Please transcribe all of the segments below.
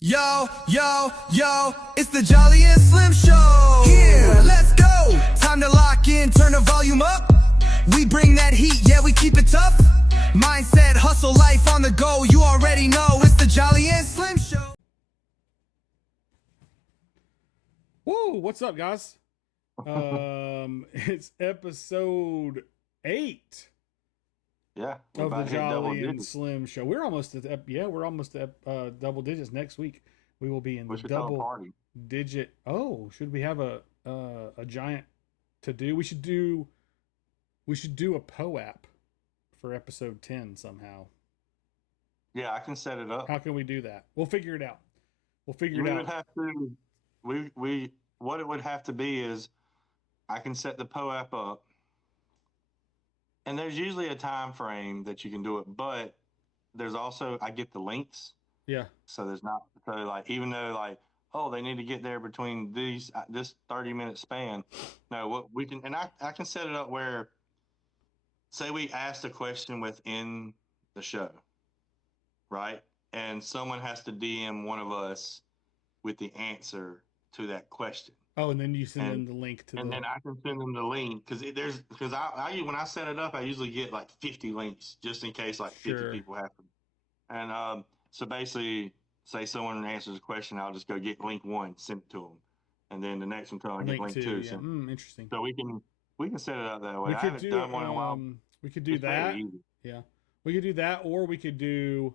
Yo, it's the Jolly and Slim Show. Here, let's go. Time to lock in, turn the volume up. We bring that heat, yeah, we keep it tough. Mindset, hustle, life on the go. You already know it's the Jolly and Slim Show. Whoa, what's up, guys? It's episode 8 Yeah, of the Jolly and Slim Show. We're almost at double digits. Next week we will be in the double digit. Oh, should we have a giant to do? We should do a POAP for episode 10 somehow. Yeah, I can set it up. How can we do that? We'll figure it out. We would have to. What it would have to be is, I can set the POAP up, and there's usually a time frame that you can do it, but there's also, I get the links. Yeah. So there's not, so like, even though like, oh, they need to get there between this 30-minute span. No, what we can, and I can set it up where, say we asked a question within the show, right? And someone has to DM one of us with the answer to that question. Oh, and then you send them the link to then I can send them the link because I when I set it up, I usually get like 50 links just in case like 50 people happen. And so basically, say someone answers a question, I'll just go get link 1, send it to them, and then the next one I'll get link 2. Yeah. Interesting. So we can set it up that way. I haven't done one in a while. We could do that. Yeah, we could do that, or we could do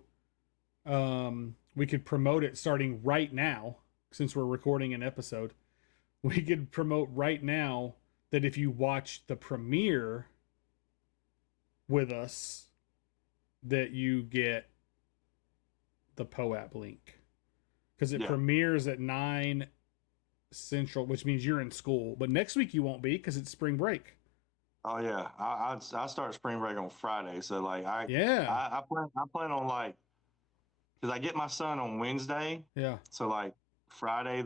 we could promote it starting right now since we're recording an episode. We could promote right now that if you watch the premiere with us, that you get the POAP link. Because it premieres at 9 Central, which means you're in school. But next week you won't be because it's spring break. Oh yeah, I start spring break on Friday, so like I plan on like, because I get my son on Wednesday. Yeah. So like Friday,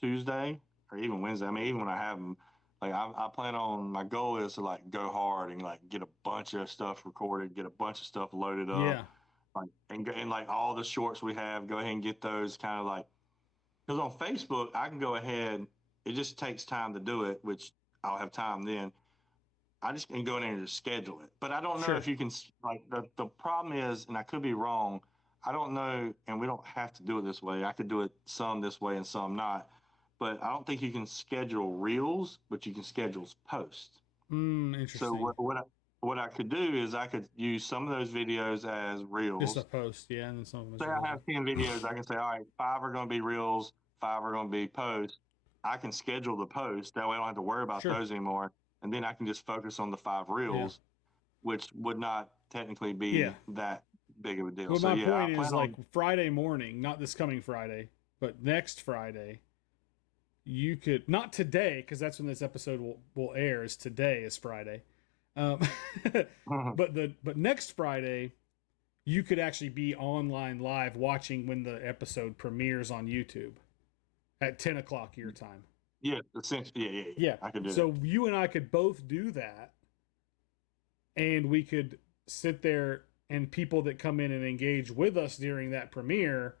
Tuesday, or even Wednesday. I mean, even when I have them, like I plan on, my goal is to like go hard and like get a bunch of stuff recorded, get a bunch of stuff loaded up. Yeah. Like and like all the shorts we have, go ahead and get those kind of like, because on Facebook I can go ahead. It just takes time to do it, which I'll have time then. I just can go in there and just schedule it. But I don't know if you can, like, the problem is, and I could be wrong, I don't know, and we don't have to do it this way. I could do it some this way and some not. But I don't think you can schedule reels, but you can schedule posts. Interesting. So what I could do is I could use some of those videos as reels. Just a post, yeah. And then some of them. Say I have 10 videos, I can say, all right, 5 are going to be reels, 5 are going to be posts. I can schedule the posts. That way I don't have to worry about those anymore. And then I can just focus on the 5 reels, which would not technically be that big of a deal. Well, my point is, like, Friday morning, not this coming Friday, but next Friday, you could, not today, because that's when this episode will air, is today is Friday. But next Friday, you could actually be online live watching when the episode premieres on YouTube at 10 o'clock your time. Yeah, essentially, yeah. I could do that. So you and I could both do that, and we could sit there, and people that come in and engage with us during that premiere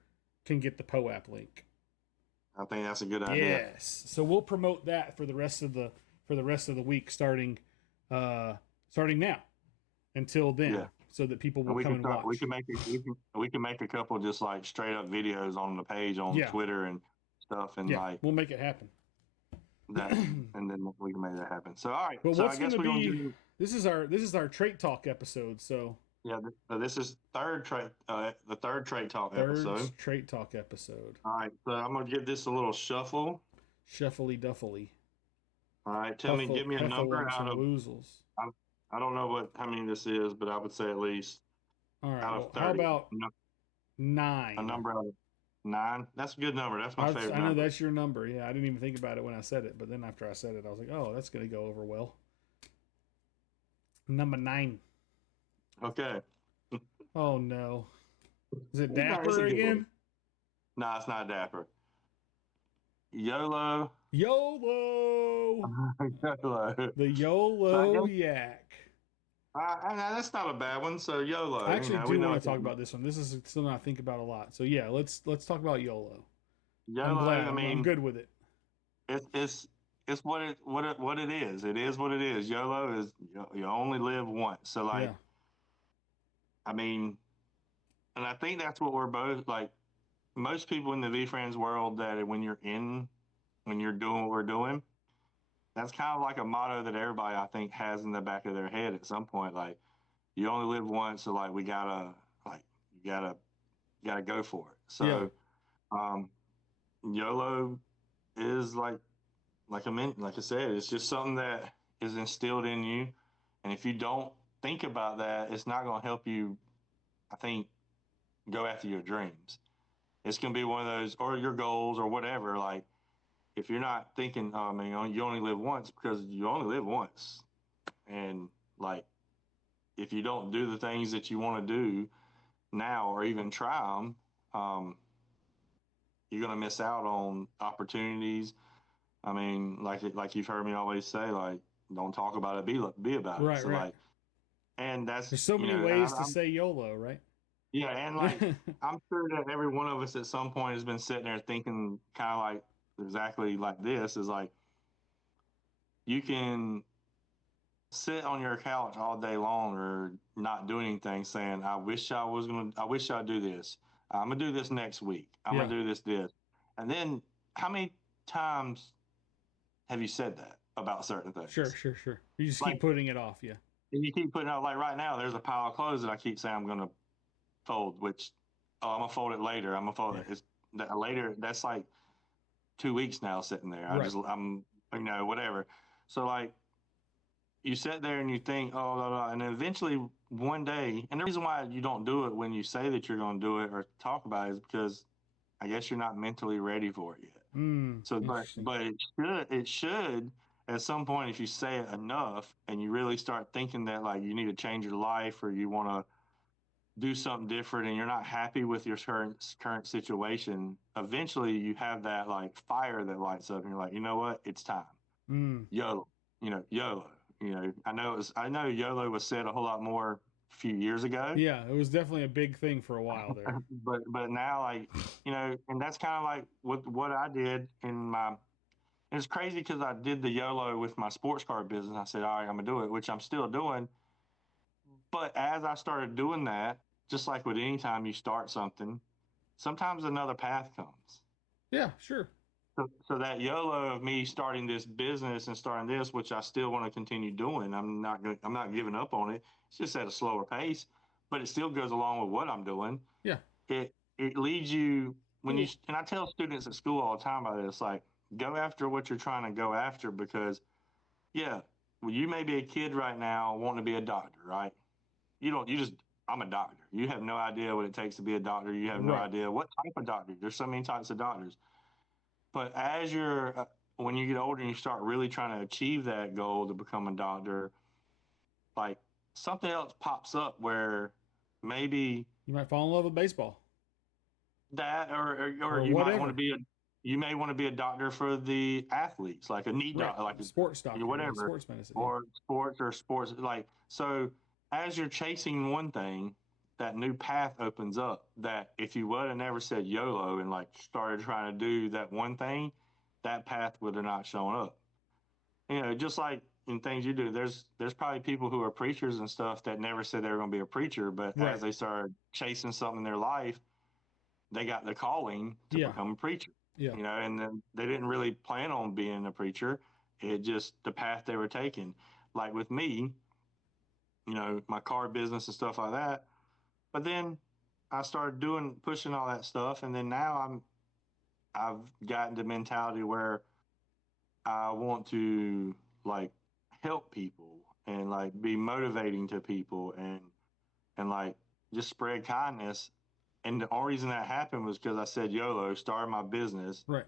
can get the POAP link. I think that's a good idea. Yes. So we'll promote that for the rest of the week, starting now until then, so that people will come and watch. We can make a couple just like straight up videos on the page on Twitter and stuff, and like we'll make it happen. That, and then we can make that happen. So all right. But what's going to be? This is our trait talk episode. So yeah, this is the third trait talk episode. Trait talk episode. All right, so I'm gonna give this a little shuffle. Shuffly duffly. All right, give me a number out of woozles. I don't know how many this is, but I would say at least. All right. Out of 30. How about 9? A number out of 9. That's a good number. That's my favorite. I know that's your number. Yeah, I didn't even think about it when I said it, but then after I said it, I was like, "Oh, that's gonna go over well." Number 9. Okay. Oh no. Is it Dapper again? No, it's not Dapper. YOLO. YOLO. YOLO. The YOLO yak. That's not a bad one. So YOLO, I actually we do know want what to talk about this one. This is something I think about a lot. So yeah, let's talk about YOLO. I'm YOLO. glad. I I'm mean, good with it. it's what it is. It is what it is. YOLO is you only live once. So like, Yeah. I mean, and I think that's what we're both like. Most people in the VFriends world that when you're doing what we're doing, that's kind of like a motto that everybody I think has in the back of their head at some point. Like you only live once, so like we gotta like you gotta go for it. Yeah. So um, YOLO is like I said, it's just something that is instilled in you, and if you don't think about that, it's not going to help you. I think go after your dreams. It's going to be one of those or your goals or whatever. Like if you're not thinking, oh man, you only live once because you only live once, and like if you don't do the things that you want to do now or even try them, you're going to miss out on opportunities. I mean, like you've heard me always say, like don't talk about it, be about it. Right. So Right. like, and that's There's so many and ways to say YOLO, right? yeah, and like I'm sure that every one of us at some point has been sitting there thinking kind of like exactly like this is like you can sit on your couch all day long or not do anything saying I wish I'd do this, I'm gonna do this next week, I'm Yeah. gonna do this, and then how many times have you said that about certain Sure. things? Sure. Sure. You just Like keep putting it off. Yeah. and you keep putting out like right now there's a pile of clothes that I keep saying I'm gonna fold, which I'm gonna fold it later. I'm gonna fold Yeah. it. It's that later. That's like 2 weeks now sitting there. Right. I'm whatever. So like you sit there and you think oh blah, blah, and then eventually one day, and the reason why you don't do it when you say that you're gonna do it or talk about it is because I guess you're not mentally ready for it yet. So Interesting. but it should at some point if you say it enough and you really start thinking that like you need to change your life or you want to do something different and you're not happy with your current situation, eventually you have that like fire that lights up and you're like, you know what, it's time. Mm. YOLO, YOLO. I know YOLO was said a whole lot more a few years ago, Yeah. It was definitely a big thing for a while there. but now like and that's kind of like what I did in my. And it's crazy because I did the YOLO with my sports car business. I said, all right, I'm gonna do it, which I'm still doing. But as I started doing that, just like with any time you start something, sometimes another path comes. Yeah. Sure. So that YOLO of me starting this business and starting this, which I still want to continue doing, I'm not giving up on it. It's just at a slower pace, but it still goes along with what I'm doing. Yeah. It leads you when you Well, and I tell students at school all the time about this, like go after what you're trying to go after because yeah, well, you may be a kid right now wanting to be a doctor, right? You just I'm a doctor. You have no idea what it takes to be a doctor. You have no right. idea what type of doctor. There's so many types of doctors. But as when you get older and you start really trying to achieve that goal to become a doctor, like something else pops up where maybe You might fall in love with baseball that or or you might want to whatever. you may want to be a doctor for the athletes, like a knee Right. doc, like Sports doctor. Yeah. whatever, Sports medicine. Yeah. or sports like so. As you're chasing one thing, that new path opens up. That if you would have never said YOLO and like started trying to do that one thing, that path would have not shown up. Just like in things you do, there's probably people who are preachers and stuff that never said they were going to be a preacher, but as Right. they started chasing something in their life, they got the calling to Yeah. become a preacher. Yeah. And then they didn't really plan on being a preacher. It just the path they were taking. Like with me, my car business and stuff like that. But then I started pushing all that stuff, and then now I've gotten the mentality where I want to like help people and like be motivating to people and like just spread kindness. And the only reason that happened was because I said YOLO, started my business, Right.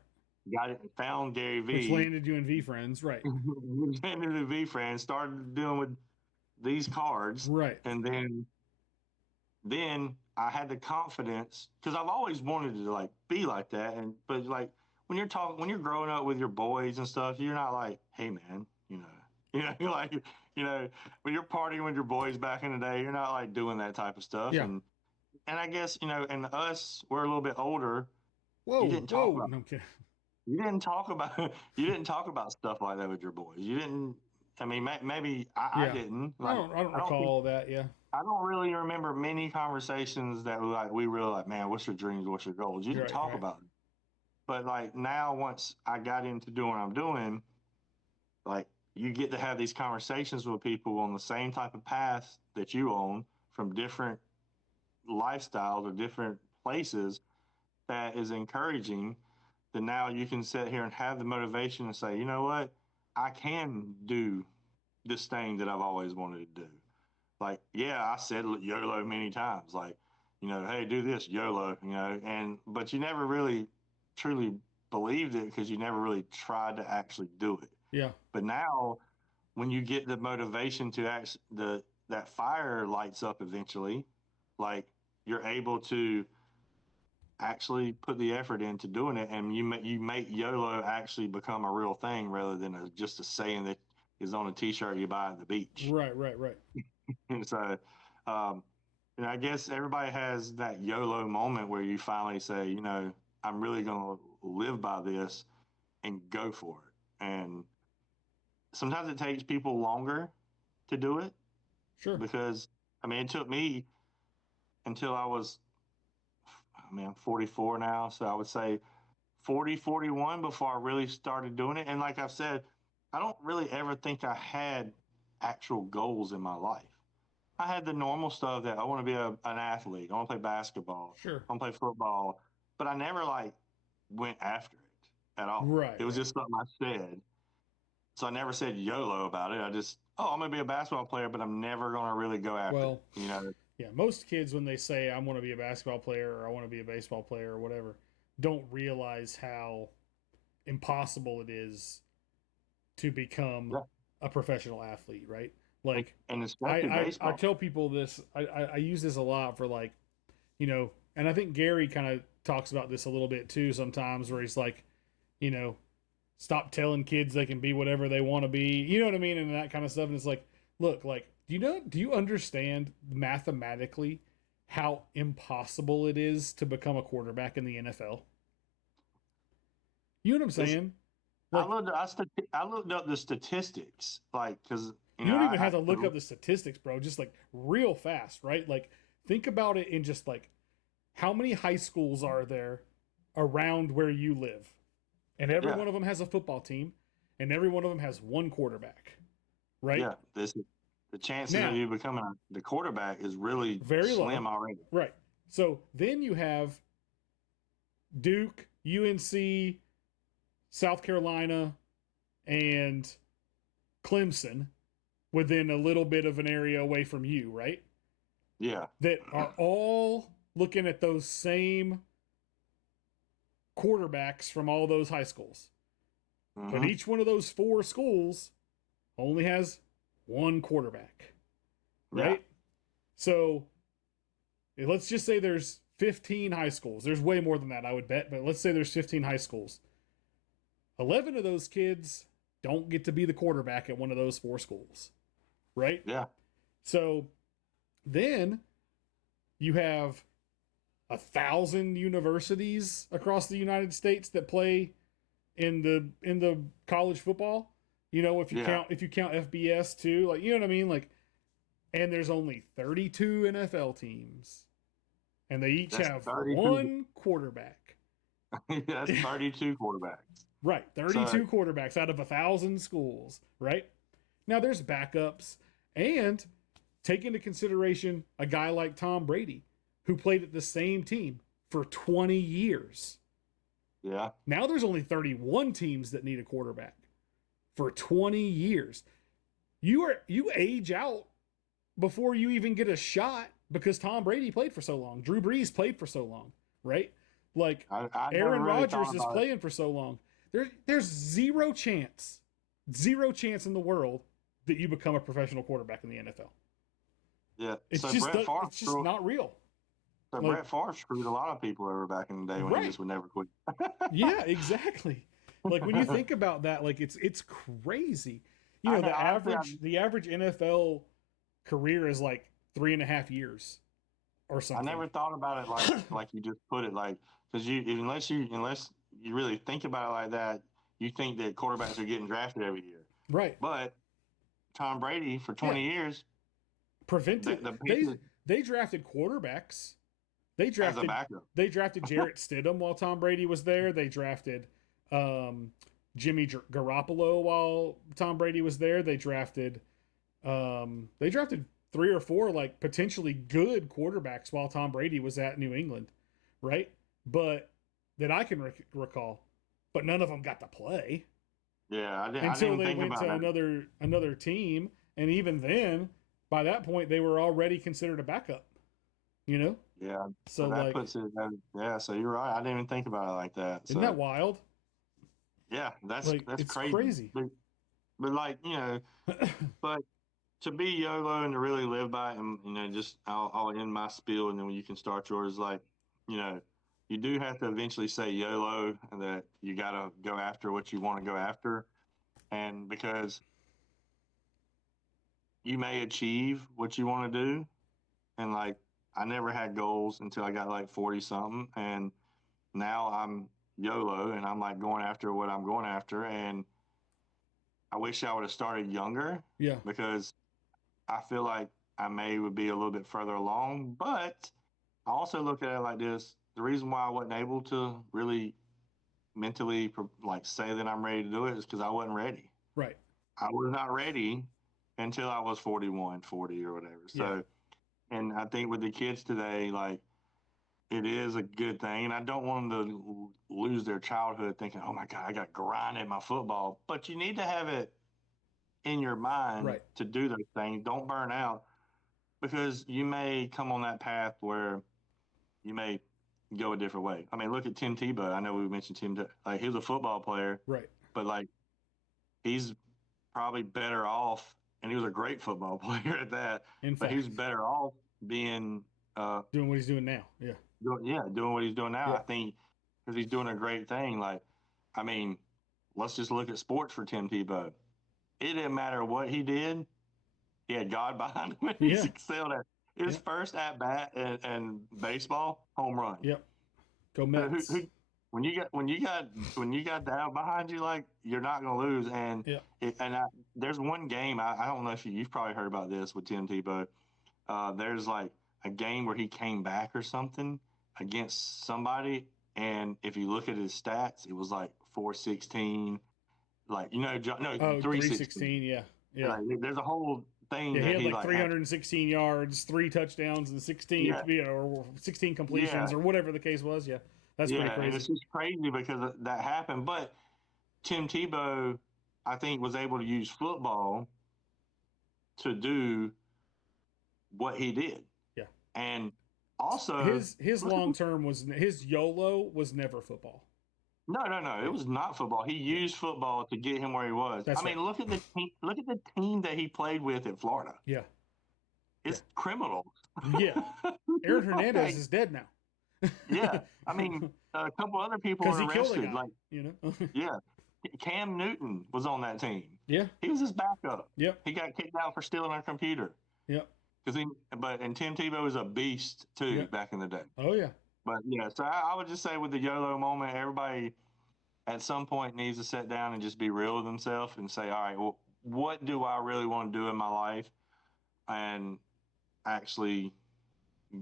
got it, found Gary Which Vee, landed you in VFriends. Right. into the V friend, started dealing with these cards, Right. and then I had the confidence because I've always wanted to like be like that, but like when you're growing up with your boys and stuff, you're not like, hey man, you're like when you're partying with your boys back in the day, you're not like doing that type of stuff. Yeah. And I guess, and us, we're a little bit older. Whoa, You didn't talk whoa. about No, I'm kidding. you didn't talk about you didn't talk about stuff like that with your boys. You didn't. I mean, maybe I Yeah. didn't. I Like, don't recall that. Yeah. I don't really remember many conversations that we really like, man, what's your dreams? What's your goals? You didn't talk Right. about it. But like now, once I got into doing what I'm doing, like you get to have these conversations with people on the same type of path that you own from different lifestyles or different places that is encouraging. Then now you can sit here and have the motivation to say, you know what, I can do this thing that I've always wanted to do. Like, yeah, I said YOLO many times, like, hey, do this YOLO, but you never really truly believed it because you never really tried to actually do it. Yeah. But now, when you get the motivation to that fire lights up eventually, like you're able to actually put the effort into doing it, and you make YOLO actually become a real thing rather than just a saying that is on a T-shirt you buy at the beach. Right. And so, um, I guess everybody has that YOLO moment where you finally say, I'm really going to live by this and go for it. And sometimes it takes people longer to do it. Sure. Because, it took me until I was, I'm 44 now. So I would say 40, 41 before I really started doing it. And like I've said, I don't really ever think I had actual goals in my life. I had the normal stuff that I want to be an athlete. I want to play basketball. Sure. I want to play football. But I never went after it at all. Right. It was just something I said. So I never said YOLO about it. I just, I'm going to be a basketball player, but I'm never going to really go after it. Yeah, most kids, when they say, I want to be a basketball player or I want to be a baseball player or whatever, don't realize how impossible it is to become a professional athlete, right? Like, and especially I tell people this, I use this a lot for and I think Gary kind of talks about this a little bit too sometimes, where he's like, stop telling kids they can be whatever they want to be, you know what I mean? And that kind of stuff. And it's like, look, do you understand mathematically how impossible it is to become a quarterback in the NFL? You know what I'm saying? I looked up the statistics, because you don't even have to look up the statistics, bro. Just real fast, right? Think about it in just how many high schools are there around where you live? And every one of them has a football team, and every one of them has one quarterback, right? Yeah, the chances of you becoming the quarterback is really very slim low. already. Right. So then you have Duke, UNC, South Carolina, and Clemson within a little bit of an area away from you, right? Yeah. That are all looking at those same quarterbacks from all those high schools. Mm-hmm. But each one of those 4 schools only has one quarterback, right? Yeah. So let's just say there's 15 high schools. There's way more than that, I would bet, but let's say there's 15 high schools. 11 of those kids don't get to be the quarterback at one of those 4 schools, right? Yeah. So then you have 1,000 universities across the United States that play in the college football. If you count FBS too, you know what I mean? And there's only 32 NFL teams, and they each have 32. One quarterback. That's 32 quarterbacks. Right, 32 quarterbacks out of 1,000 schools, right? Now there's backups, and take into consideration a guy like Tom Brady, who played at the same team for 20 years. Yeah. Now there's only 31 teams that need a quarterback for 20 years. You age out before you even get a shot because Tom Brady played for so long. Drew Brees played for so long, right? Aaron Rodgers is playing for so long. There's zero chance in the world that you become a professional quarterback in the NFL. Yeah. It's just not real. So Brett Favre screwed a lot of over over back in the day when he just would never quit. Yeah, exactly. When you think about that, it's crazy. You know, know, honestly, the average NFL career is like 3.5 years or I something. never thought about it like you just put it, like because unless you really think about it like that, you think that quarterbacks are getting drafted every year. Right. But Tom Brady for 20 years Prevented the Patriots they drafted quarterbacks. as a backup. They drafted Jarrett Stidham while Tom Brady was there. They drafted Jimmy Garoppolo while Tom Brady was there. They drafted 3 or 4 like potentially good quarterbacks while Tom Brady was at New England, right? But that I can recall, but none of them got to play. Yeah, I didn't until even they think went about to that. another team, and even then, by that point, they were already considered a backup. You know, Yeah, so that like, puts it. Yeah, so you're right. I didn't even think about it like that. isn't So that wild? yeah, that's Like, that's it's crazy. crazy. But like but to be YOLO and to really live by it, and just I'll end my spiel, and then you can start yours. Like, you know, you do have to eventually say YOLO, and that you got to go after what you want to go after, and because you may achieve what you want to do, and like I never had goals until I got like 40 something, and now I'm YOLO, and I'm like going after what I'm going after, and I wish I would have started younger Yeah, because I feel like I may would be a little bit further along, but I also look at it like this: the reason why I wasn't able to really mentally like say that I'm ready to do it is because I wasn't ready. right. I was not ready until I was 41, 40 or whatever. Yeah, So, and I think with the kids today, like it is a good thing. And I don't want them to lose their childhood thinking, oh my God, I got to grind at my football. But you need to have it in your mind right. to do those things. Don't burn out because you may come on that path where you may go a different way. I mean, look at Tim Tebow. I know we mentioned like he was a football player, Right. but like he's probably better off, and he was a great football player at that. In But he fact, was better off being, doing what he's doing now. Yeah. doing what he's doing now. Yeah. I think because he's doing a great thing. Like, I mean, let's just look at sports for Tim Tebow. It didn't matter what he did. He had God behind him, and he's Yeah. excelled at his Yeah. first at bat and baseball home run. Yep. Go So Mets. when you got that behind you, like you're not gonna lose. And Yeah. there's one game I don't know if you've probably heard about this with Tim Tebow. There's like a game where he came back or something against somebody, and if you look at his stats, it was like 416, like no Oh, 316. 316. Yeah. Yeah. Like there's a whole thing Yeah, he that had he like like had. 316 yards, 3 touchdowns, and 16, Yeah, or 16 yeah, completions, or whatever the case was. Yeah, that's pretty yeah, and crazy. it's just crazy because that happened. But Tim Tebow, I think, was able to use football to do what he did. Yeah, And also, his long term was his YOLO was never football. no, Yeah, it was not football. He yeah, used football to get him where he was. I that's right. mean, look at the team. Look at the team that he played with at Florida. Yeah, yeah, It's criminals. yeah. Aaron Hernandez Like, is dead now. yeah, I mean, a couple other people Because were he killed a arrested. guy. Like, You know. yeah, Cam Newton was on that team. Yeah. He was his backup. Yep. He got kicked out for stealing a computer. Yep. And Tim Tebow was a beast too Yep. back in the day. Oh yeah. But yeah, so I would just say with the YOLO moment, everybody at some point needs to sit down and just be real with themselves and say, all right, well, what do I really want to do in my life? And actually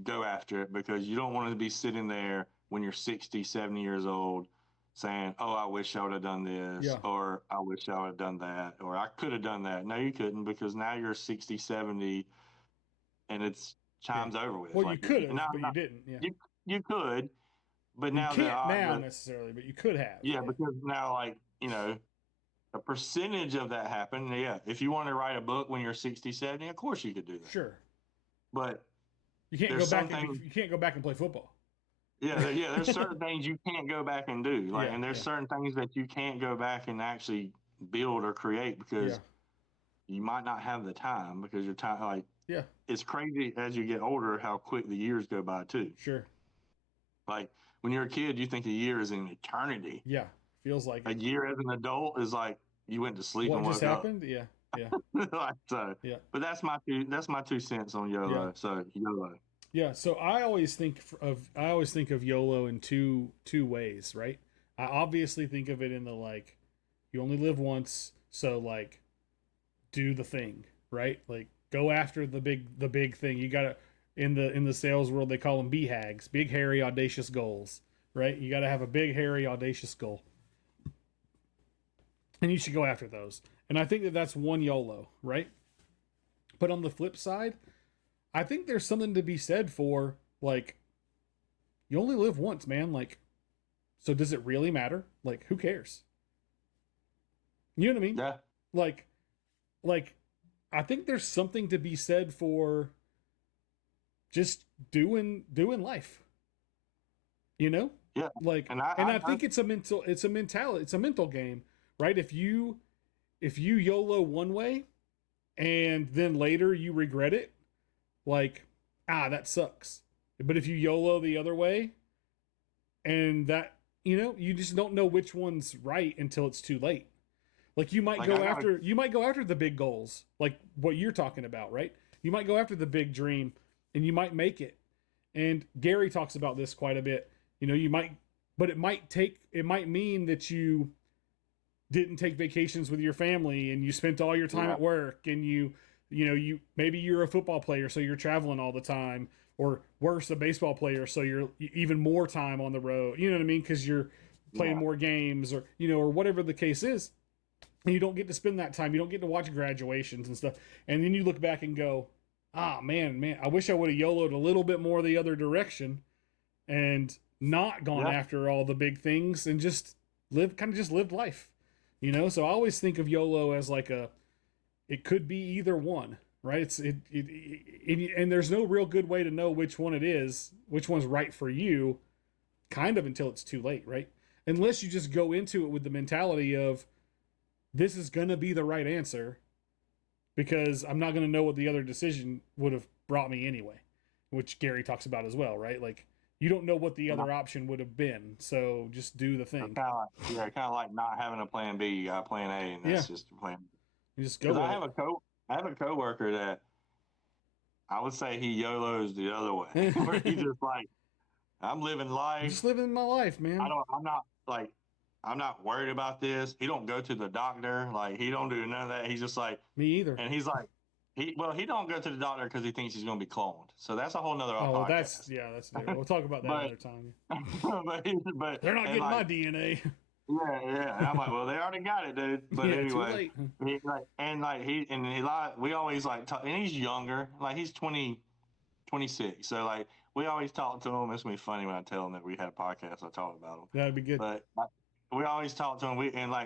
go after it, because you don't want to be sitting there when you're 60, 70 years old saying, oh, I wish I would have done this, Yeah. or I wish I would have done that, or I could have done that. No, you couldn't, because now you're 60, 70 and it's Yeah. time's over with. Well, you Like, could have, now, but you didn't. Yeah. you could, but You now can't now necessarily, but you could have. yeah, because now, like, a percentage of that happened. Yeah. If you want to write a book when you're 60, 70, of course you could do that. Sure. But You can't there's go back. something, You can't go back and play football. yeah, there's certain things you can't go back and do. Like, Yeah, and there's yeah. certain things that you can't go back and actually build or create because Yeah. you might not have the time, because your time, like, Yeah. it's crazy as you get older how quick the years go by too. Sure. Like when you're a kid, you think a year is an eternity. Yeah. Feels like A it. year as an adult is like you went to sleep What and just woke up. happened? Yeah. Yeah. So, Yeah. but that's my 2 cents on YOLO. Yeah. So YOLO. Yeah. So I always think of YOLO in two ways, right? I obviously think of it in the like, you only live once, so like, do the thing, right? Like, go after the big thing. You gotta, in the sales world they call them BHAGs, big hairy audacious goals, right? You gotta have a big hairy audacious goal, and you should go after those. And I think that that's one YOLO, right? But on the flip side, I think there's something to be said for like, you only live once, man. Like, so does it really matter? Like, who cares? You know what I mean? Yeah. Like, like I think there's something to be said for just doing life. You know? Yeah. Like, And I think it's a mental game, right? If you YOLO one way and then later you regret it, like, that sucks. But if you YOLO the other way, and that, you just don't know which one's right until it's too late. Like, you might go after the big goals, like what you're talking about, right? You might go after the big dream and you might make it. And Gary talks about this quite a bit. You might, but it might mean that you didn't take vacations with your family and you spent all your time at work, and you maybe you're a football player, so you're traveling all the time, or worse, a baseball player, so you're even more time on the road. You know what I mean? Because you're playing more games, or or whatever the case is. And you don't get to spend that time. You don't get to watch graduations and stuff. And then you look back and go, man, I wish I would have YOLO'd a little bit more the other direction and not gone after all the big things and just lived life. So I always think of YOLO as like it could be either one, right? And there's no real good way to know which one it is, which one's right for you, kind of until it's too late, right? Unless you just go into it with the mentality of, this is going to be the right answer because I'm not going to know what the other decision would have brought me anyway, which Gary talks about as well, right? Like, you don't know what the other option would have been, so just do the thing. Kind of like not having a plan B. You got a plan A, and that's just a plan. You just go with I have a coworker that I would say he YOLOs the other way, where he's just like, I'm living life. I'm just living my life, man. I'm not worried about this. He don't go to the doctor. Like, he don't do none of that. He's just like, me either. And he's like, he don't go to the doctor because he thinks he's going to be cloned. So that's a whole nother podcast. That's different. We'll talk about that another time. but they're not getting my DNA. Yeah. And I'm like, well, they already got it, dude. But anyway, we always like talk, and he's younger. Like, he's 26. So like, we always talk to him. It's gonna be funny when I tell him that we had a podcast. I talk about him. That'd be good. But we always talk to him.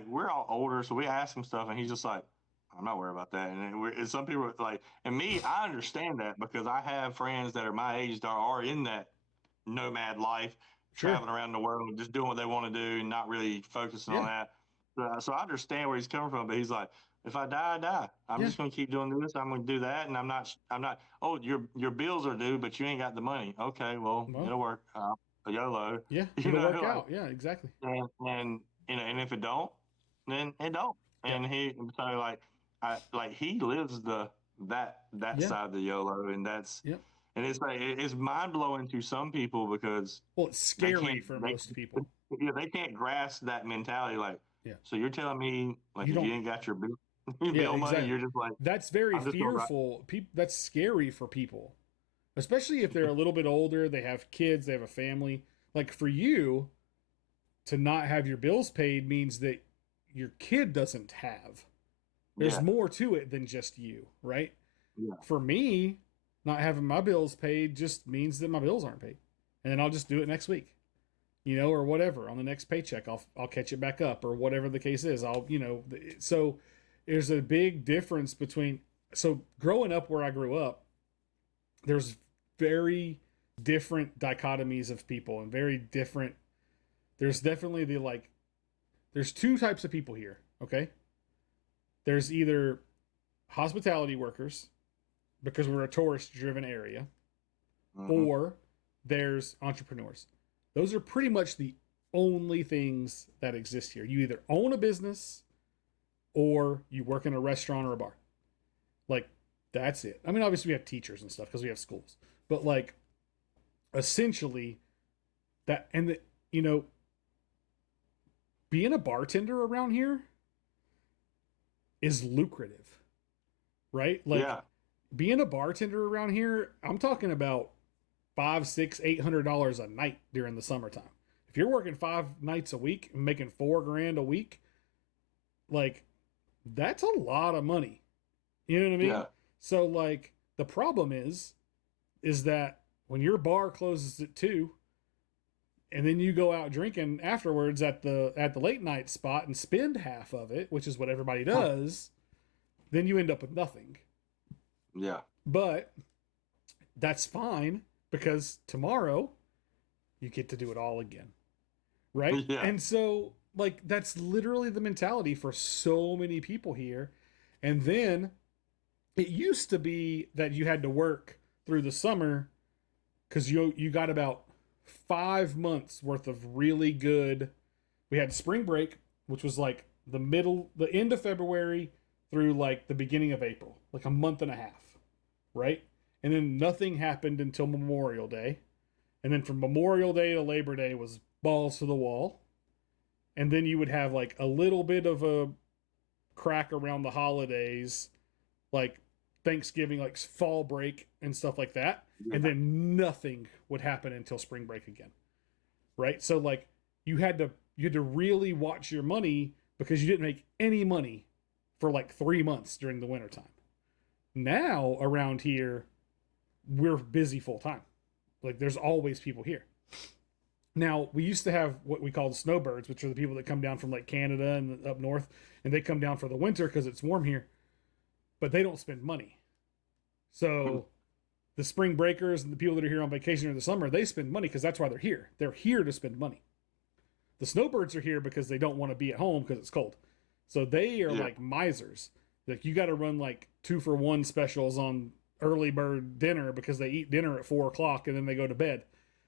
We're all older, so we ask him stuff, and he's just like, I'm not worried about that. And some people are like, and me, I understand that because I have friends that are my age that are in that nomad life, traveling around the world, just doing what they want to do and not really focusing on that. So I understand where he's coming from, but he's like, if I die, I die. I'm just going to keep doing this. I'm going to do that. And I'm not, oh, your bills are due, but you ain't got the money. Okay, well it'll work. YOLO. Yeah, it'll work out. Yeah, exactly. And if it don't, then it don't. And he lives that side of the YOLO, and that's and it's like it's mind blowing to some people because it's scary for most people. Yeah, they can't grasp that mentality. Like, so you're telling me like if you ain't got your bill money, you're just like, that's very fearful. That's scary for people, especially if they're a little bit older. They have kids, they have a family. Like, for you to not have your bills paid means that your kid doesn't have. There's more to it than just you, right? Yeah. For me, not having my bills paid just means that my bills aren't paid, and then I'll just do it next week, or whatever. On the next paycheck, I'll catch it back up, or whatever the case is. So there's a big difference between. So growing up where I grew up, there's very different dichotomies of people, and very different. There's definitely there's two types of people here. Okay. There's either hospitality workers, because we're a tourist-driven area, or there's entrepreneurs. Those are pretty much the only things that exist here. You either own a business, or you work in a restaurant or a bar. Like, that's it. I mean, obviously we have teachers and stuff because we have schools, but like, essentially, that and the, you know, being a bartender around here is lucrative, right? Like, Yeah. being a bartender around here, I'm talking about $500, $600, $800 a night during the summertime. If you're working 5 nights a week and making $4,000 a week, like, that's a lot of money. You know what I mean? Yeah. So like, the problem is that when your bar closes at 2, and then you go out drinking afterwards at the late night spot and spend half of it, which is what everybody does, then you end up with nothing. Yeah. But that's fine, because tomorrow you get to do it all again. Right? Yeah. And so, like, that's literally the mentality for so many people here. And then it used to be that you had to work through the summer because you got about 5 months worth of really good. We had spring break, which was like the end of February through like the beginning of April, like a month and a half, right? And then nothing happened until Memorial Day. And then from Memorial Day to Labor Day was balls to the wall. And then you would have like a little bit of a crack around the holidays, like Thanksgiving, like fall break and stuff like that. Yeah. And then nothing would happen until spring break again. Right? So like you had to really watch your money because you didn't make any money for like 3 months during the wintertime. Now around here, we're busy full time. Like, there's always people here. Now, we used to have what we call the snowbirds, which are the people that come down from like Canada and up north, and they come down for the winter because it's warm here, but they don't spend money. So the spring breakers and the people that are here on vacation in the summer, they spend money because that's why they're here. They're here to spend money. The snowbirds are here because they don't want to be at home because it's cold. So they are like misers. Like, you got to run like 2-for-1 specials on early bird dinner because they eat dinner at 4:00 and then they go to bed.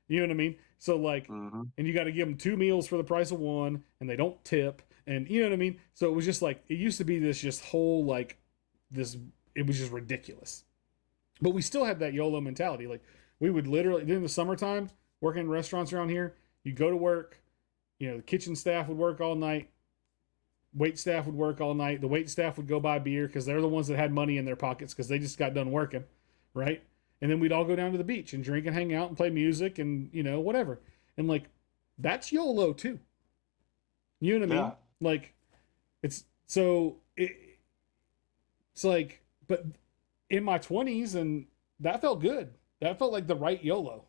You know what I mean? So like, and you got to give them 2 meals for the price of 1, and they don't tip, and you know what I mean? So it was just like, it used to be this just whole like this, it was just ridiculous. But we still had that YOLO mentality. Like, we would literally, during the summertime, working in restaurants around here, you go to work, you know, the kitchen staff would work all night, wait staff would work all night. The wait staff would go buy beer because they're the ones that had money in their pockets because they just got done working, right? And then we'd all go down to the beach and drink and hang out and play music and, you know, whatever. And like, that's YOLO too. You know what I mean? Like, it's like, but in my 20s, and that felt good. That felt like the right YOLO.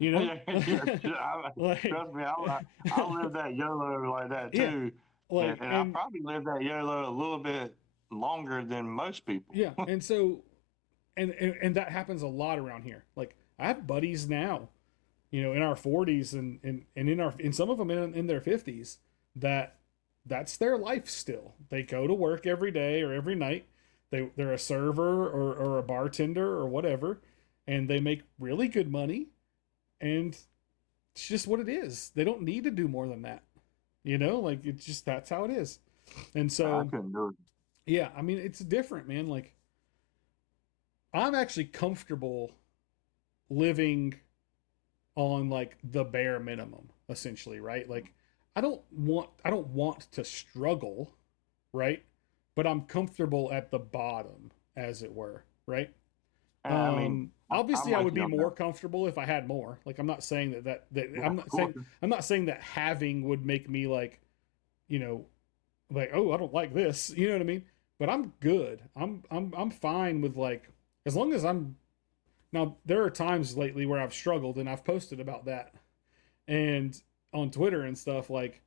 You know? Like, trust me, I live that YOLO like that too. Like, and I probably live that YOLO a little bit longer than most people. Yeah. And so, and that happens a lot around here. Like, I have buddies now, you know, in our 40s and in some of them in their 50s, that's their life still. They go to work every day or every night. They're a server or a bartender or whatever, and they make really good money, and it's just what it is. They don't need to do more than that. You know, like, it's just, that's how it is. And so, I couldn't do it. Yeah, I mean, it's different, man. Like, I'm actually comfortable living on like the bare minimum, essentially, right? Like, I don't want to struggle, right? But I'm comfortable at the bottom, as it were, right? I mean, obviously, I would be more comfortable if I had more. Like, I'm not saying that I'm not saying that having would make me like, you know, like, oh, I don't like this. You know what I mean? But I'm good. I'm fine with, like, as long as I'm. Now, there are times lately where I've struggled, and I've posted about that, and on Twitter and stuff. Like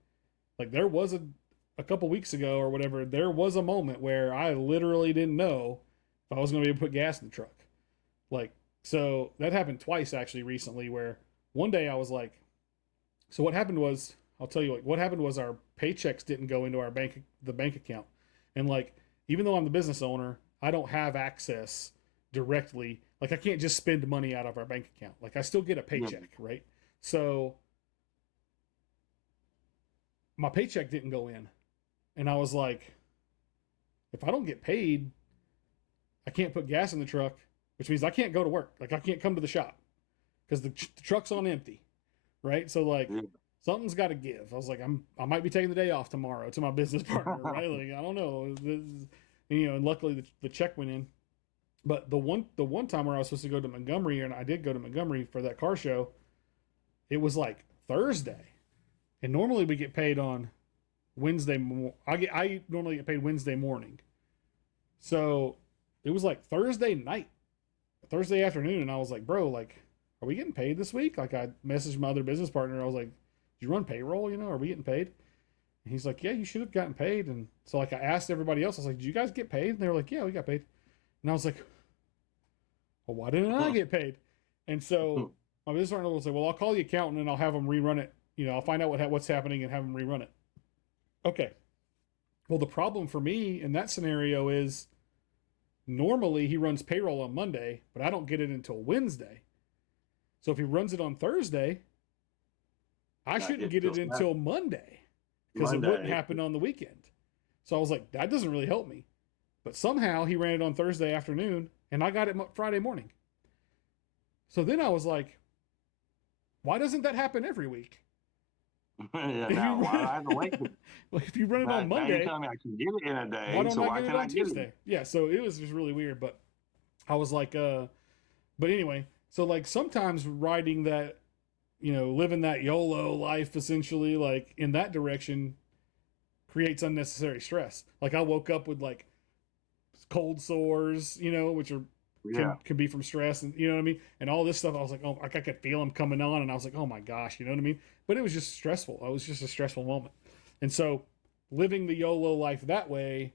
there was a couple weeks ago or whatever, there was a moment where I literally didn't know if I was going to be able to put gas in the truck. Like, so that happened twice actually recently, where one day I was like, so what happened was, I'll tell you what happened was, our paychecks didn't go into the bank account. And like, even though I'm the business owner, I don't have access directly. Like, I can't just spend money out of our bank account. Like, I still get a paycheck, right? So my paycheck didn't go in. And I was like, if I don't get paid, I can't put gas in the truck, which means I can't go to work. Like I can't come to the shop because the truck's on empty, right? So like something's got to give. I was like, I might be taking the day off tomorrow to my business partner, right? Like I don't know, and luckily the check went in. But the one time where I was supposed to go to Montgomery, and I did go to Montgomery for that car show, it was like Thursday, and normally we get paid on Wednesday. I normally get paid Wednesday morning, so it was like Thursday night, Thursday afternoon, and I was like, bro, like, are we getting paid this week? Like, I messaged my other business partner. I was like, did you run payroll? Are we getting paid? And he's like, yeah, you should have gotten paid. And so like I asked everybody else, I was like, did you guys get paid? And they were like, yeah, we got paid. And I was like, well, why didn't I get paid? And so my business partner will say, well, I'll call the accountant and I'll have them rerun it. I'll find out what's happening and have them rerun it. Okay. Well, the problem for me in that scenario is normally he runs payroll on Monday, but I don't get it until Wednesday. So if he runs it on Thursday, I shouldn't get it until Monday because it wouldn't happen on the weekend. So I was like, that doesn't really help me. But somehow he ran it on Thursday afternoon and I got it Friday morning. So then I was like, why doesn't that happen every week? Yeah, now why do I have to wait? Well, if you run it on Monday, you tell me I can get it in a day. why don't so I why get it can't on I get Tuesday? it? Yeah, so it was just really weird. But I was like, but anyway, so like sometimes riding that, living that YOLO life essentially, like in that direction, creates unnecessary stress. Like I woke up with like cold sores, which are can be from stress, and you know what I mean, and all this stuff. I was like, oh, like I could feel them coming on, and I was like, oh my gosh, you know what I mean. But it was just stressful. It was just a stressful moment, and so living the YOLO life that way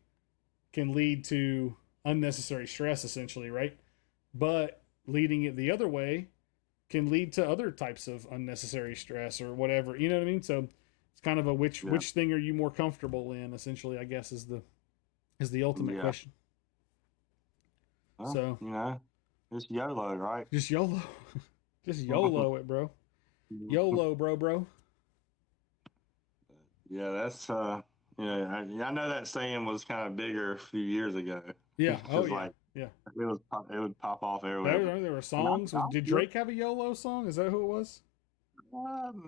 can lead to unnecessary stress, essentially, right? But leading it the other way can lead to other types of unnecessary stress or whatever. You know what I mean? So it's kind of a which thing are you more comfortable in? Essentially, I guess is the ultimate question. Well, So it's YOLO, right? Just YOLO, just YOLO it, bro. YOLO, bro. Yeah, that's I know that saying was kind of bigger a few years ago. Yeah. Oh yeah. Like, yeah. It would pop off everywhere. There were songs. Did Drake have a YOLO song? Is that who it was?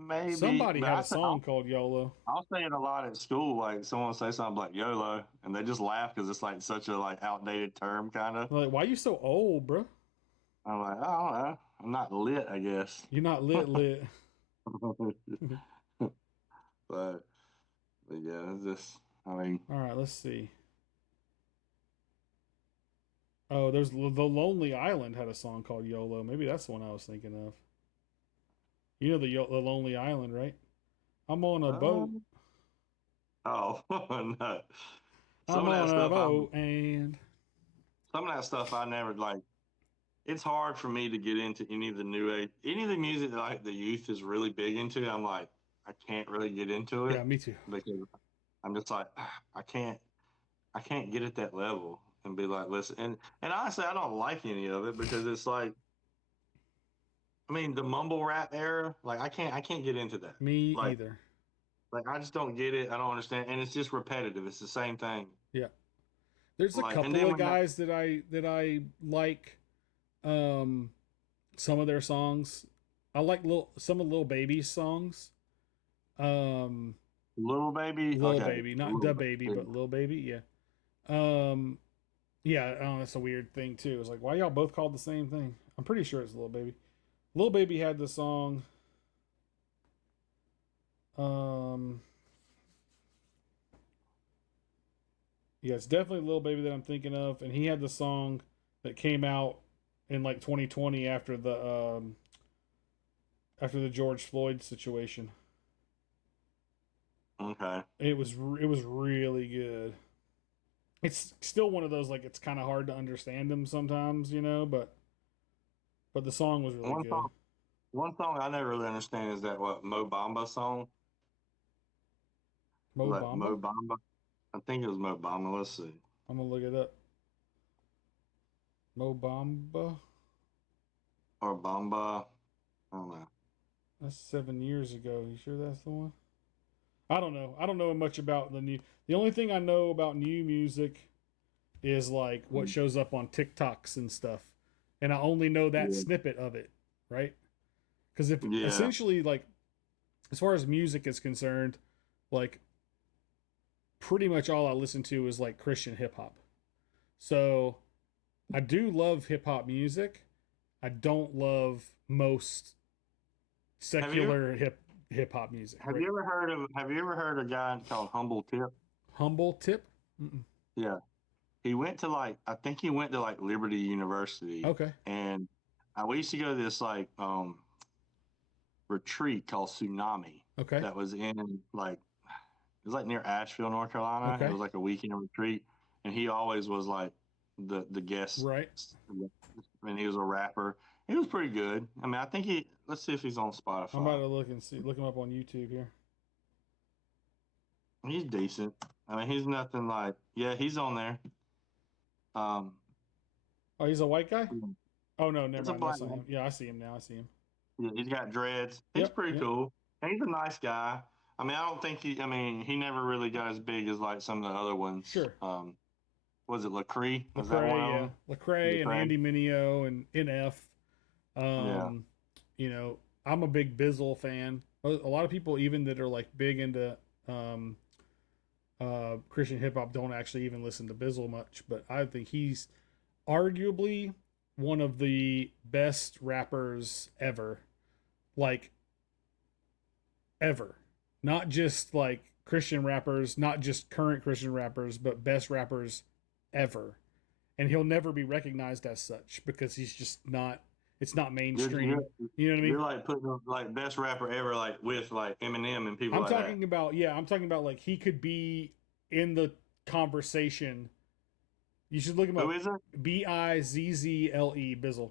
Maybe Somebody had a song called YOLO. I'll say it a lot at school. Like someone will say something like YOLO, and they just laugh because it's like such a like outdated term, kind of. Like, why are you so old, bro? I'm like, I don't know. I'm not lit, I guess. You're not lit. but yeah, it's just. I mean. All right, let's see. Oh, there's the Lonely Island had a song called YOLO. Maybe that's the one I was thinking of. You know the Lonely Island, right? I'm on a boat. Oh no! I'm on a boat, and some of that stuff I never like. It's hard for me to get into any of the new age, any of the music that like the youth is really big into. I'm like, I can't really get into it. Yeah, me too. Because I'm just like, I can't get at that level and be like, listen. And honestly, I don't like any of it because it's like, I mean, the mumble rap era, like I can't get into that. Me either. Like I just don't get it. I don't understand, and it's just repetitive. It's the same thing. Yeah, there's a couple of guys that I like. Some of their songs. I like some of Lil Baby's songs. Lil Baby, not Da Baby, but Lil Baby. Yeah. Yeah. Oh, that's a weird thing too. It's like, why y'all both called the same thing? I'm pretty sure it's Lil Baby. Lil Baby had the song. Yeah, it's definitely Lil Baby that I'm thinking of, and he had the song that came out in like 2020 after the George Floyd situation. Okay. It was really good. It's still one of those like it's kind of hard to understand them sometimes, but the song was really good. One song I never really understand is that Mo Bamba song. Mo Bamba. I think it was Mo Bamba. Let's see. I'm gonna look it up. Mo Bamba or Bamba. I don't know. That's 7 years ago. You sure that's the one? I don't know. I don't know much about the new. The only thing I know about new music is like what shows up on TikToks and stuff, and I only know that snippet of it, right? Because if essentially, like, as far as music is concerned, like, pretty much all I listen to is like Christian hip hop. So I do love hip hop music. I don't love most secular hip hop music. Have you ever heard of a guy called Humble Tip? Humble Tip? Mm-mm. Yeah. He went to I think he went to Liberty University. Okay. And we used to go to this retreat called Tsunami. Okay. That was in it was near Asheville, North Carolina. Okay. It was like a weekend retreat. And he always was the guest. Right. And he was a rapper. He was pretty good. I mean, I think let's see if he's on Spotify. I'm about to look him up on YouTube here. He's decent. I mean, he's nothing he's on there. Oh, he's a white guy? Oh, no, never mind. Black man. Yeah, I see him now. I see him. Yeah, he's got dreads. He's pretty cool. And he's a nice guy. I mean, I don't think he never really got as big as some of the other ones. Sure. Was it Lecrae? Was that one? Yeah. Lecrae and Andy Mineo and NF. You know, I'm a big Bizzle fan. A lot of people, even that are big into Christian hip hop, don't actually even listen to Bizzle much. But I think he's arguably one of the best rappers ever. Ever. Not just Christian rappers, not just current Christian rappers, but best rappers ever. And he'll never be recognized as such because he's just not. It's not mainstream. You know what I mean? You're putting best rapper ever with Eminem and people. I'm talking about he could be in the conversation. You should look him up. Who is it? Bizzle. Bizzle.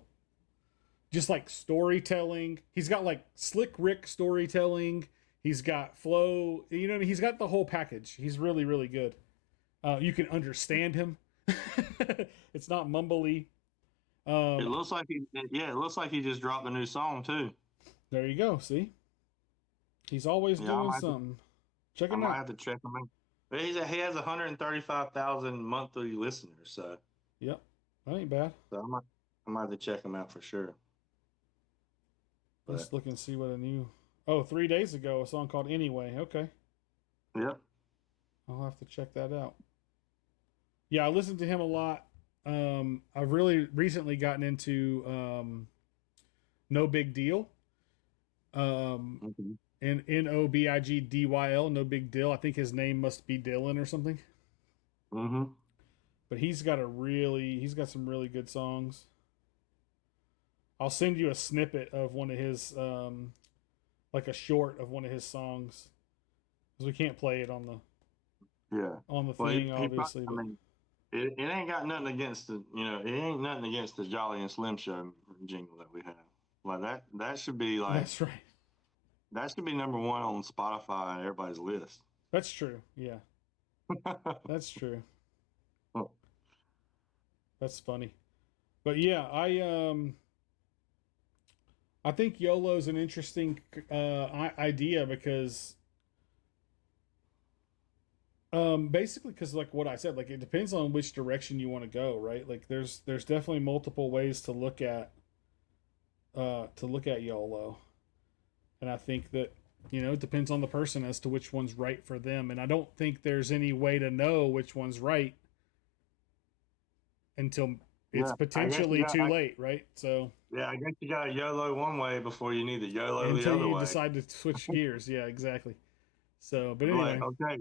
Just storytelling. He's got Slick Rick storytelling. He's got flow. You know what I mean? He's got the whole package. He's really, really good. You can understand him. It's not mumbly. It looks like he just dropped a new song too. There you go. See, he's always doing something. Check him out. I have to check him out. But he has 135,000 monthly listeners. So yep, that ain't bad. So I might have to check him out for sure. Let's look and see what a new. 3 days ago, a song called "Anyway." Okay. Yep. I'll have to check that out. Yeah, I listened to him a lot. I've really recently gotten into No Big Deal. And Nobigdyl, No Big Deal. I think his name must be Dylan or something. Mm-hmm. But he's got some really good songs. I'll send you a snippet of one of his a short of one of his songs. Because we can't play it on the thing, obviously. It ain't got nothing against the Jolly and Slim Show jingle that we have. That should be That's right. That should be number one on Spotify and everybody's list. That's true. Yeah. That's true. Oh. That's funny. But yeah, I think YOLO is an interesting idea because basically because what I said, it depends on which direction you want to go, right? There's definitely multiple ways to look at YOLO. And I think that, it depends on the person as to which one's right for them. And I don't think there's any way to know which one's right until it's potentially too late, right? So yeah, I guess you got to YOLO one way before you need to YOLO the other way. Until you decide to switch gears. Yeah, exactly. So, but anyway. Okay,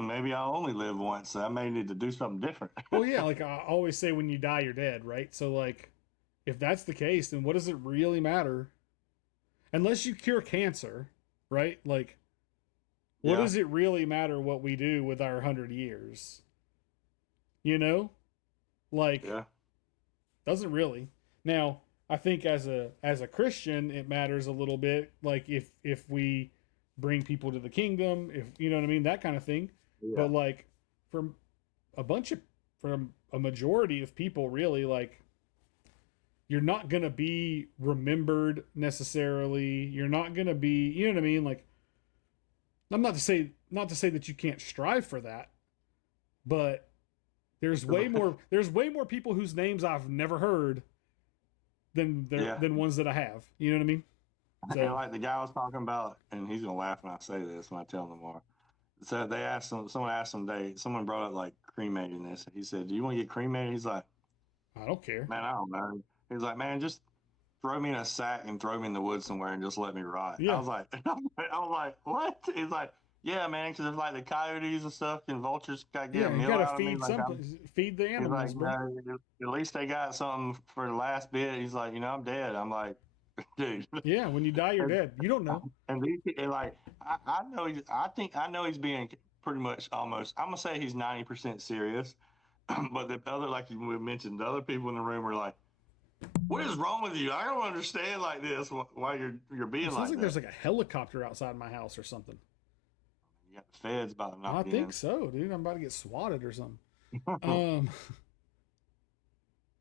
maybe I only live once, so I may need to do something different. Well, yeah, I always say when you die, you're dead, right? So, if that's the case, then what does it really matter? Unless you cure cancer, right? What does it really matter what we do with our 100 years? Doesn't really. Now, I think as a Christian, it matters a little bit. If we bring people to the kingdom, if you know what I mean, that kind of thing. Yeah. But from a majority of people, really, you're not gonna be remembered necessarily. You're not gonna be, you know what I mean? I'm not to say that you can't strive for that, but There's way more people whose names I've never heard than ones that I have. You know what I mean? So, and like the guy I was talking about, and he's gonna laugh when I say this when I tell him tomorrow. So they asked him. Someone asked him. Someone brought up like cremating this. He said, "Do you want to get cremated?" He's like, I don't care. "Man, I don't know." He's like, "Man, just throw me in a sack and throw me in the woods somewhere and just let me rot." Yeah. I was like, "What?" He's like, "Yeah, man, because there's like the coyotes and stuff and vultures got to get a meal out of me. Like, feed the animals, he's like, at least they got something for the last bit." He's like, I'm dead. I'm like, dude. Yeah, when you die, you're dead. You don't know. And like, I know I know he's being pretty much almost. I'm gonna say he's 90% serious, but the other, like we mentioned, the other people in the room were like, "What is wrong with you? I don't understand like this. Why you're being it sounds like like that." there's like a helicopter outside my house or something. You got the feds about to knock I you think in. so, dude. I'm about to get swatted or something.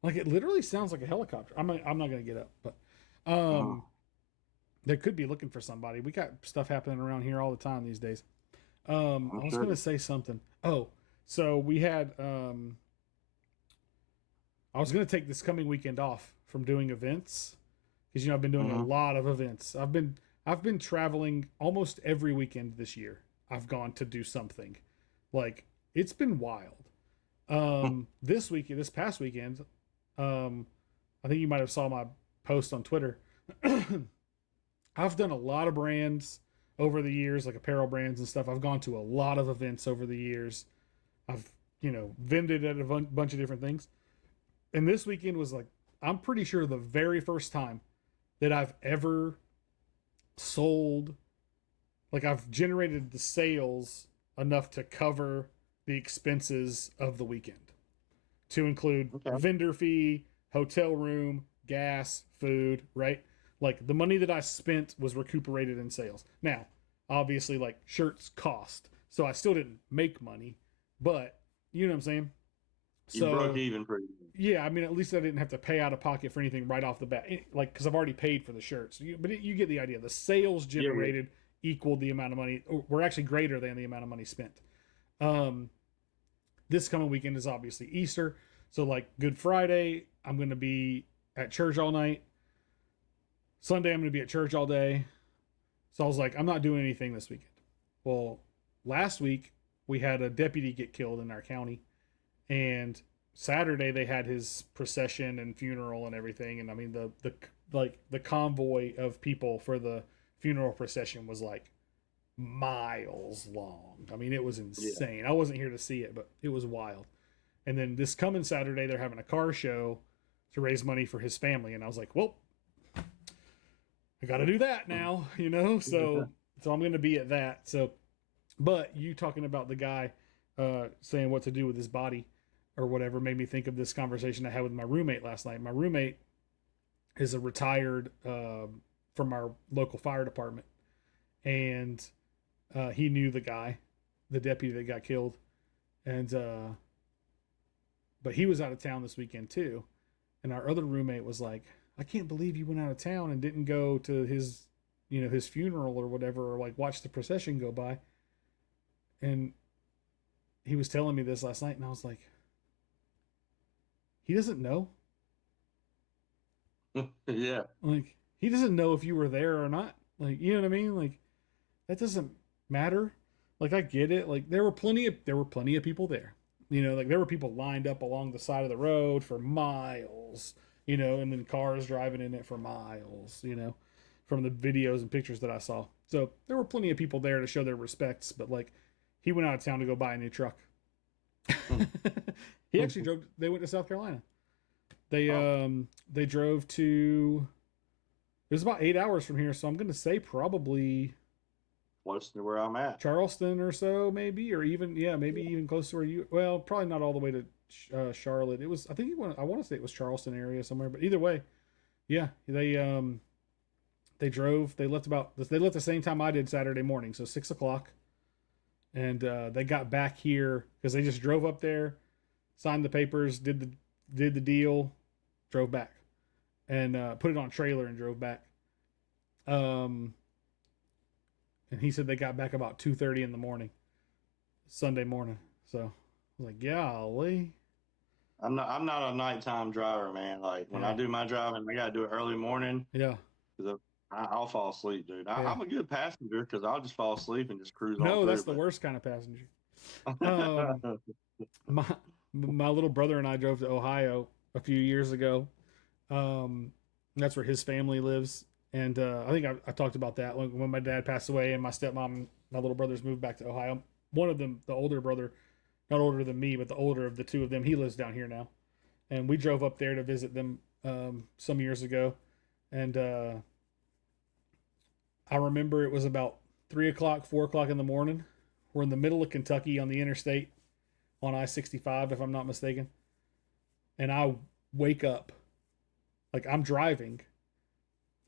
Like it literally sounds like a helicopter. I'm not gonna get up, but they could be looking for somebody. We got stuff happening around here all the time these days. I was gonna say something. Oh, so we had I was gonna take this coming weekend off from doing events because I've been doing a lot of events. I've been traveling almost every weekend this year. I've gone to do something. Like it's been wild. This past weekend, I think you might have saw my post on Twitter. I've done a lot of brands over the years, like apparel brands and stuff. I've gone to a lot of events over the years. I've, vended at a bunch of different things. And this weekend was like, I'm pretty sure the very first time that I've ever sold, like I've generated the sales enough to cover the expenses of the weekend, to include vendor fee, hotel room, gas, food, right? Like the money that I spent was recuperated in sales. Now, obviously, like shirts cost, so I still didn't make money, but you know what I'm saying? You broke even pretty good. Yeah, I mean, at least I didn't have to pay out of pocket for anything right off the bat, like because I've already paid for the shirts. But you get the idea. The sales generated equaled the amount of money, or were actually greater than the amount of money spent. This coming weekend is obviously Easter, so like Good Friday, I'm going to be at church all night. Sunday, I'm going to be at church all day. So I was like, I'm not doing anything this weekend. Well, last week we had a deputy get killed in our county, and Saturday they had his procession and funeral and everything. And I mean, the convoy of people for the funeral procession was like miles long. I mean, it was insane. I wasn't here to see it, but it was wild. And then this coming Saturday, they're having a car show to raise money for his family. And I was like, well, I got to do that now, So I'm going to be at that. So, but you talking about the guy saying what to do with his body or whatever made me think of this conversation I had with my roommate last night. My roommate is a retired from our local fire department, and he knew the guy, the deputy that got killed, and but he was out of town this weekend too. And our other roommate was like, I can't believe you went out of town and didn't go to his, his funeral or whatever, or like watch the procession go by. And he was telling me this last night, and I was like, he doesn't know. Yeah. Like, he doesn't know if you were there or not. Like, you know what I mean? Like, that doesn't matter. Like, I get it. Like, there were plenty of people there. Like there were people lined up along the side of the road for miles, and then cars driving in it for miles, from the videos and pictures that I saw. So there were plenty of people there to show their respects, but like he went out of town to go buy a new truck. He actually they went to South Carolina. They drove to, it was about 8 hours from here. So I'm going to say probably close to where I'm at. Charleston or so, maybe, or even, maybe even close to where you, well, probably not all the way to Charlotte. It was, I want to say it was Charleston area somewhere, but either way, yeah, they drove, they left the same time I did Saturday morning. So 6:00. And they got back here because they just drove up there, signed the papers, did the deal, drove back, and put it on a trailer and drove back. And he said they got back about 2:30 in the morning, Sunday morning. So I was like, golly, I'm not a nighttime driver, man. Like when I do my driving, I gotta do it early morning. Yeah. Because I'll fall asleep, dude. Yeah. I'm a good passenger because I'll just fall asleep and just cruise on No, through. that's the worst kind of passenger. My my little brother and I drove to Ohio a few years ago. That's where his family lives, and I think I talked about that when my dad passed away and my stepmom and my little brothers moved back to Ohio. One of them, the older brother, not older than me, but the older of the two of them, he lives down here now, and we drove up there to visit them some years ago, and I remember it was about 3 o'clock, 4 o'clock in the morning. We're in the middle of Kentucky on the interstate on I-65, if I'm not mistaken. And I wake up, like I'm driving.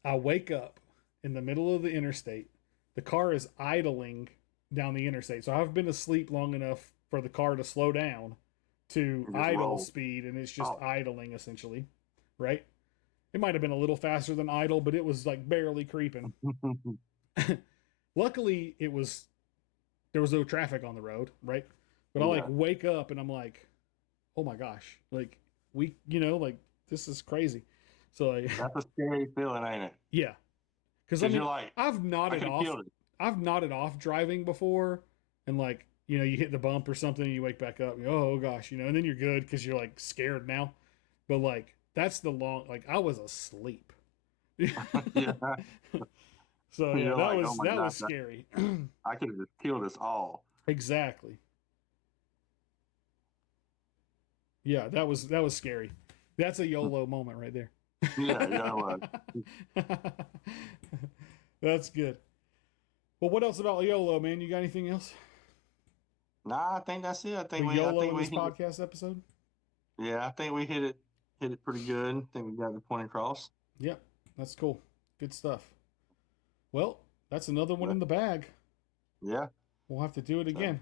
I wake up in the middle of the interstate. The car is idling down the interstate. So I've been asleep long enough for the car to slow down to idle speed, and it's just idling essentially, right? It might have been a little faster than idle, but it was like barely creeping. Luckily, there was no traffic on the road, right? But I like wake up and I'm like, oh my gosh, like like this is crazy. So like, that's a scary feeling, ain't it? Yeah, because I mean, you're like, I've nodded off driving before, and like you hit the bump or something, and you wake back up, and oh gosh, and then you're good because you're like scared now. But like that's like I was asleep. Yeah. So yeah, that was scary. I could have just killed us all. Exactly. Yeah, that was scary. That's a YOLO moment right there. Yeah, YOLO. That's good. Well, what else about YOLO, man? You got anything else? Nah, I think that's it. I think in this podcast episode. Yeah, I think we hit it pretty good. I think we got the point across. Yep, that's cool. Good stuff. Well, that's another one in the bag. Yeah. We'll have to do it again.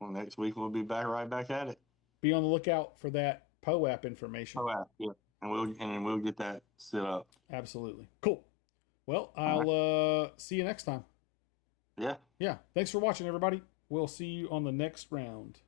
Well, next week we'll be right back at it. Be on the lookout for that POAP information. POAP, yeah. And we'll get that set up. Absolutely. Cool. Well, I'll see you next time. Yeah. Yeah. Thanks for watching, everybody. We'll see you on the next round.